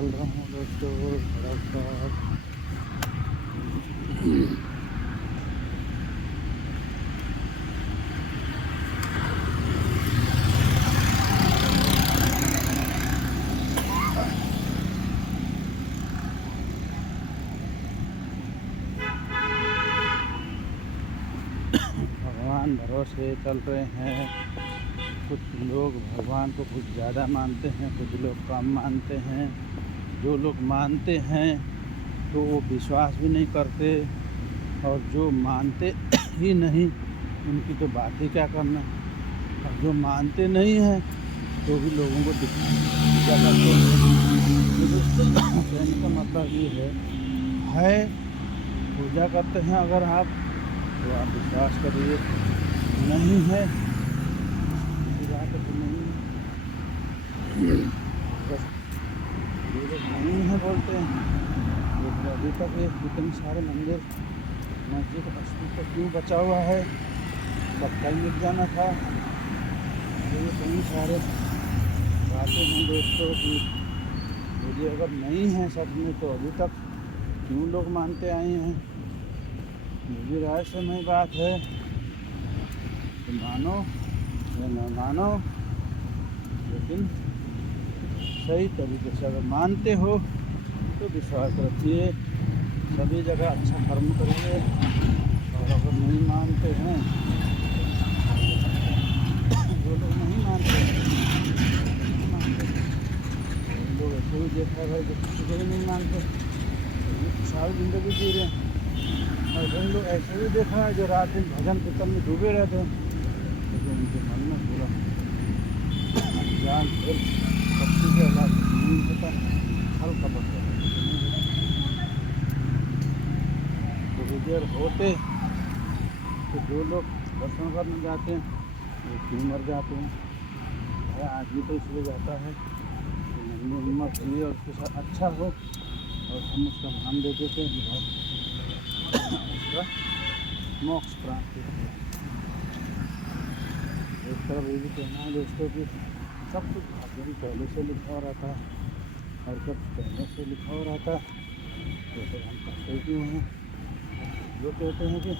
चल रहा हूँ दोस्तों सड़क पर। भगवान भरोसे चल रहे हैं। कुछ लोग भगवान को कुछ ज़्यादा मानते हैं, कुछ लोग कम मानते हैं। जो लोग मानते हैं तो वो विश्वास भी नहीं करते, और जो मानते ही नहीं उनकी तो बात ही क्या करना। और जो मानते नहीं हैं तो भी लोगों को पूजा करते हैं। तो दोस्तों कहने का मतलब ये है पूजा करते हैं अगर आप, तो आप विश्वास करिए। नहीं है बात तो नहीं, बस ये लोग नहीं है बोलते हैं। लेकिन अभी तक ये इतने सारे मंदिर मस्जिद अस्तित्व क्यों बचा हुआ है? सबका ही मिल जाना था। तो ये कई सारे बातें हैं दोस्तों कि यदि अगर नहीं है सच में तो अभी तक क्यों लोग मानते आए हैं। मेरी राय से नहीं बात है तो मानो या न मानो, लेकिन सही तरीके से अगर मानते हो तो विश्वास रखिए, सभी जगह अच्छा कर्म करिए। और अगर नहीं मानते हैं, जो लोग नहीं मानते लोग ऐसे ही देखा है भाई, जो किसी को भी नहीं मानते सारी जिंदगी जी रहे हैं। और जिन लोग ऐसे भी देखा है जो रात दिन भजन कीर्तन में डूबे रहते हैं, लेकिन उनके मन में पूरा ज्ञान फिर शक्ति के अलावा नहीं होता, छल कपट होता। तो देर होते तो जो लोग दर्शन करने जाते हैं वो क्यों मर जाते हैं? भाई आदमी तो इसलिए जाता है कि मन में हिम्मत हुई और उसके साथ अच्छा हो, और हम उसका नाम दे देते हैं कि भाई उसका मोक्ष प्राप्त हो। एक तरफ ये भी कहना है दोस्तों कि सब कुछ भाग्य में पहले से लिखा हो रहता है, और जब पहले से लिखा हो रहता है तो फिर हम करते क्यों हैं? जो कहते हैं कि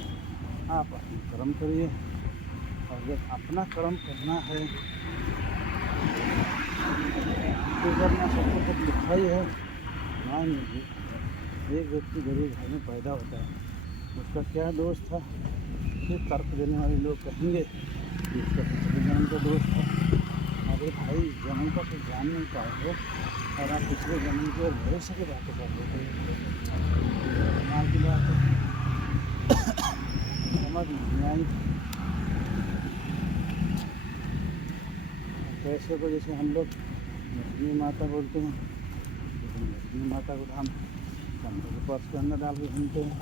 आप अपना कर्म करिए, और जब अपना कर्म करना है तो करना सबको कुछ लिखा ही है। मान लीजिए एक व्यक्ति गरीब घर में पैदा होता है, उसका क्या दोष था? कि तर्क देने वाले लोग कहेंगे कि उसका पिछले जन्म का दोष था। अरे भाई जन्म का कुछ जान नहीं पाए हो और आप पिछले जन्म की और भविष्य की बातें कर देते हो, कमाल की बात है। समझ नहीं आई। पैसे को जैसे हम लोग लक्ष्मी माता बोलते हैं, लेकिन लक्ष्मी माता को हम कमरे के पर्स के अंदर डाल के घूमते हैं।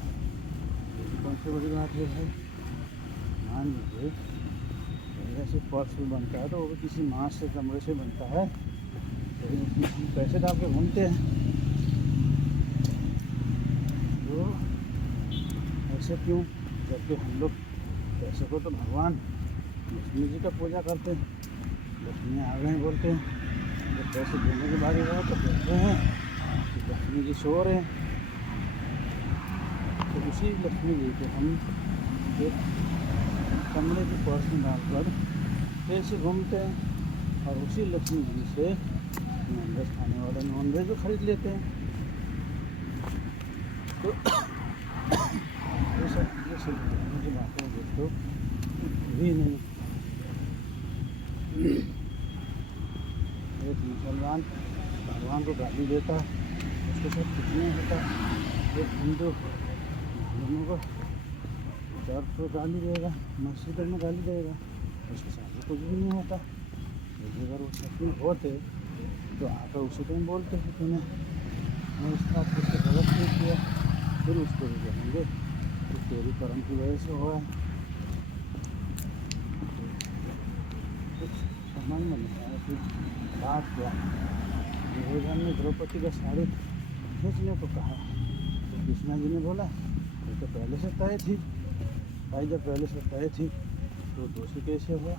ये कौन सी बड़ी बात है भाई? मान लीजिए ऐसे पर्स भी बनता है तो वो भी किसी माँ से कमरे से बनता है, लेकिन उसमें हम पैसे डाल के घूमते हैं। तो ऐसे क्यों? जबकि हम लोग पैसे को तो भगवान लक्ष्मी जी का पूजा करते हैं, लक्ष्मी आ गए बोलते हैं। जब पैसे देने के बारे में तो कहते हैं कि लक्ष्मी जी सो रहे हैं। तो उसी लक्ष्मी जी को हम एक कमरे के पर्स में डालकर पैसे घूमते हैं, और उसी लक्ष्मी जी से नॉनवेज खाने वाले नॉनवेज भी खरीद लेते हैं। तो ये सब मुझे बातें दोस्तों भी नहीं। एक मुसलमान भगवान को गाली देता, उसके साथ कुछ नहीं होता। एक हिंदू मुस्लिमों को चर्च को गाली देगा, मस्जिद में गाली देगा, उसके साथ भी कुछ भी नहीं होता। लेकिन अगर वो सच में होते तो आकर उसी टाइम बोलते हैं कि मैं इस बात को उससे गलत नहीं किया, फिर उसको भी कहेंगे कि तेरी कर्म की वजह से हुआ है। कुछ समझ में नहीं आया कि बात क्या है। दुर्योधन ने द्रौपदी का साड़ी खींचने को कहा तो कृष्णा जी ने बोला ये तो पहले से तय थी। भाई जब पहले से तय थी तो दोषी कैसे हुआ?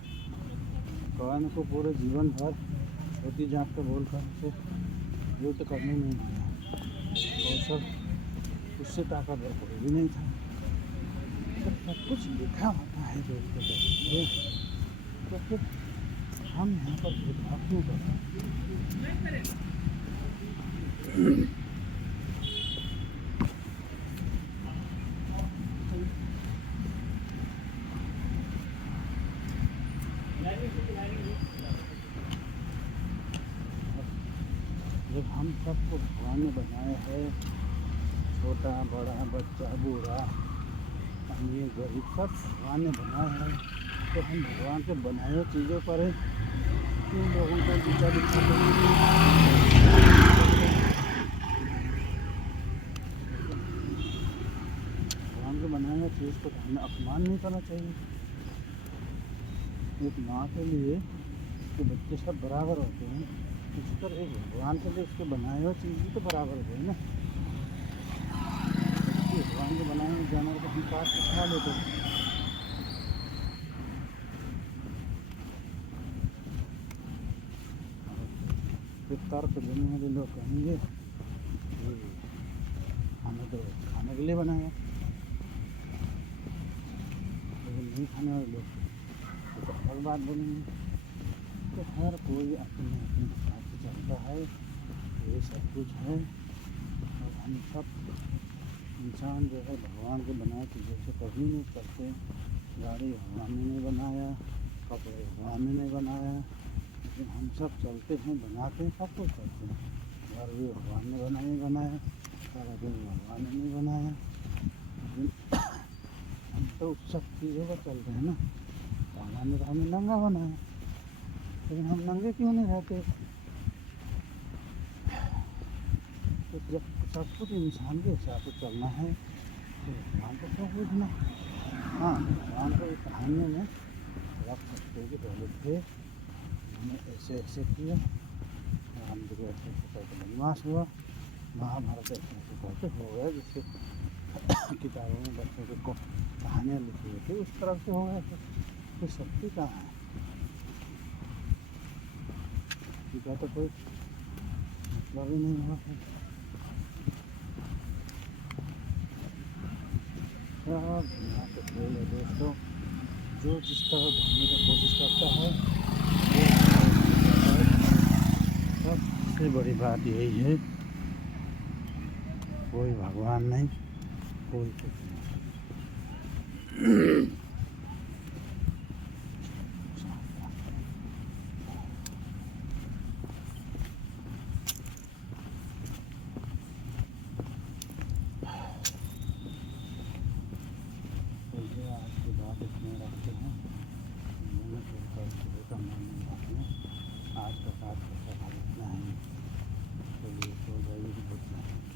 कौन को पूरे जीवन भर छोटी जात का बोल कर उसे युद्ध करने नहीं दिया, और सब उससे ताकतवर कोई भी नहीं था। तो सब कुछ लिखा होता है जो उसको देखिए, तो फिर हम यहाँ पर भेदभाव क्यों करते हैं? जब हम सबको भगवान ने बनाया है, छोटा बड़ा बच्चा बूढ़ा अमीर गरीब सब भगवान ने बनाया है, तो हम भगवान के बनाए हुए चीज़ों पर क्यों लोगों को नीचा दिखाते हैं? भगवान के बनाए हुए चीज़ को हमें अपमान नहीं करना चाहिए। एक माँ के लिए उसके बच्चे सब बराबर होते हैं, इस पर एक भगवान के लिए उसके बनाए हुए चीज़ भी तो बराबर हो गई ना। भगवान के बनाए हुए जानवर को हम काट के खा लेते हैं। फिर तर्क देने वाले लोग कहेंगे कि हमें तो खाने के लिए बनाया, लेकिन नहीं खाने वाले लोग तो अलग बात बोलेंगे। तो हर कोई अपने अपने हिसाब से चलता है, ये सब कुछ है। और हम सब इंसान जो है भगवान के बनाए चीज़ों से कभी नहीं करते। गाड़ी भगवान ने नहीं बनाया, कपड़े भगवान ने नहीं बनाया, लेकिन हम सब चलते हैं, बनाते हैं, सब कुछ करते हैं। घर भी भगवान ने बनाया, सारा दिन भगवान ने नहीं बनाया, लेकिन हम तो उस सब चीज़ों पर चल रहे हैं ना। भगवान ने तो हमें नंगा बनाया, लेकिन हम नंगे क्यों नहीं रहते? तो जब सब कुछ इंसान के हिसाब से चलना है तो भगवान को क्यों पूछना? हाँ, भगवान को एक कहानी में रख सकते कि पहले थे, उन्होंने ऐसे ऐसे किया, राम जी को ऐसे ऐसे करके वनवास हुआ, महाभारत ऐसे ऐसे करके हो गया, जिससे किताबों में बच्चों को कहानियाँ लिखी हुई थी उस तरफ से हो गया। तो शक्ति कहाँ है? शक्ति का तो कोई मतलब ही नहीं हुआ है। यहाँ पे खेल है दोस्तों, जो जिस तरह ढूंढने की कोशिश करता है, सबसे बड़ी बात यही है, कोई भगवान नहीं, कोई कुछ नहीं। आज की बात इसमें रखते हैं। मैंने सुबह का मॉर्निंग वॉक में आज का बात का इतना है। चलिए सो जाइए, गुड नाइट।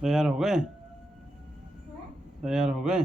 तैयार हो गए? तैयार हो गए?